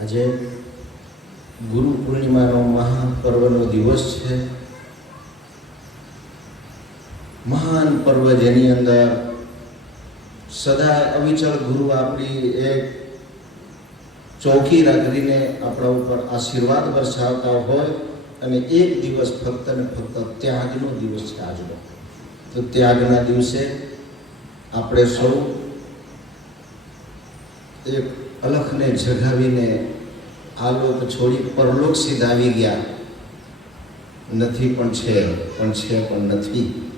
આજે ગુરુ પૂર્ણિમાનો મહાપર્વનો દિવસ છે. મહાન પર્વ જેની અંદર સદા અવિચળ ગુરુ આપણી એક ચોકી રાખીને આપણા ઉપર આશીર્વાદ વરસાવતા હોય અને એક દિવસ ફક્ત ને ફક્ત ત્યાગનો દિવસ છે આજનો. તો ત્યાગના દિવસે આપણે સૌ એક અલખને જગાવીને આ લોક છોડી પરલોક સીધાવી ગયા. નથી પણ છે પણ છે પણ નથી.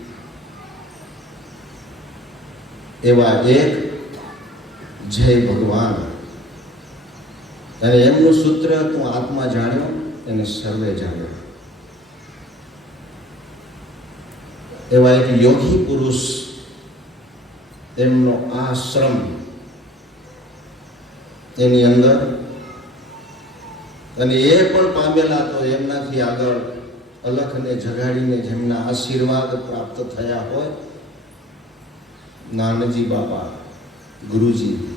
એવા એક જય ભગવાન. અને એમનું સૂત્ર તું આત્મા જાણ્યો, એને સર્વે જાણ્યો. એવા એક યોગી પુરુષ એમનો આશ્રમ એની અંદર. અને એ પણ પામેલા તો એમનાથી આગળ અલખને જગાડીને જેમના આશીર્વાદ પ્રાપ્ત થયા હોય, નાનજી બાપા, ગુરુજી,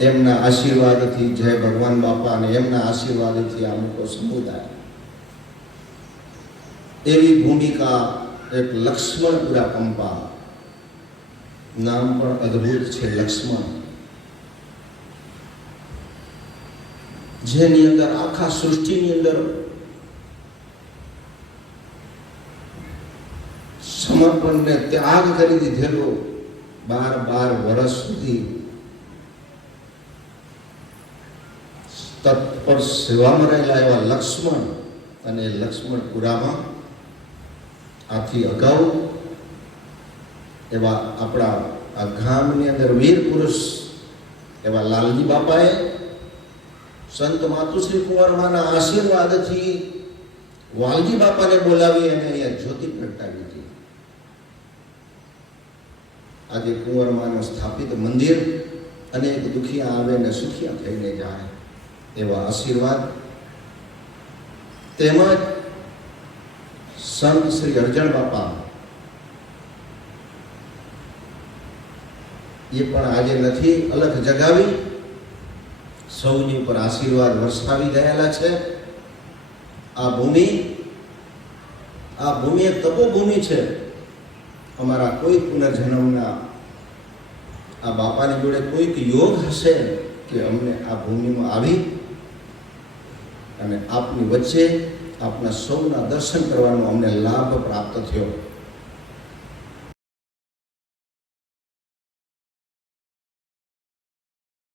એમના આશીર્વાદથી જય ભગવાન બાપા અને એમના આશીર્વાદથી મોટો સમુદાય. એવી ભૂમિકા એક લક્ષ્મણપુરા પંપા. નામ પણ અદ્ભુત છે, લક્ષ્મણ. જેની અંદર આખા સૃષ્ટિની અંદર સમર્પણને ત્યાગ કરી દીધેલો બાર બાર વર્ષ સુધી તત્પર સેવામાં રહેલા એવા લક્ષ્મણ અને લક્ષ્મણપુરામાં આથી અગાઉ એવા આપણા આ ગામની અંદર વીર પુરુષ એવા લાલજી બાપાએ સંત માતુશ્રી કુંવરમાના આશીર્વાદથી વાલજી બાપાને બોલાવી અને અહીંયા જ્યોતિ પ્રગટાવી હતી. આજે કુંવરમાનું સ્થાપિત મંદિર અનેક દુખિયા આવે ને સુખિયા થઈને જાય એવા આશીર્વાદ. તેમજ સંત શ્રી અર્જણ બાપા એ પણ આજે નથી અલગ જગાવી. સૌની ઉપર આશીર્વાદ વરસાવી ગયેલા છે. આ ભૂમિ આ ભૂમિ એક તપોભૂમિ છે. અમારા કોઈ પુનર્જન્મના આ બાપાની જોડે કોઈક યોગ હશે કે અમને આ ભૂમિમાં આવી અને આપની વચ્ચે આપના સૌના દર્શન કરવાનો અમને લાભ પ્રાપ્ત થયો.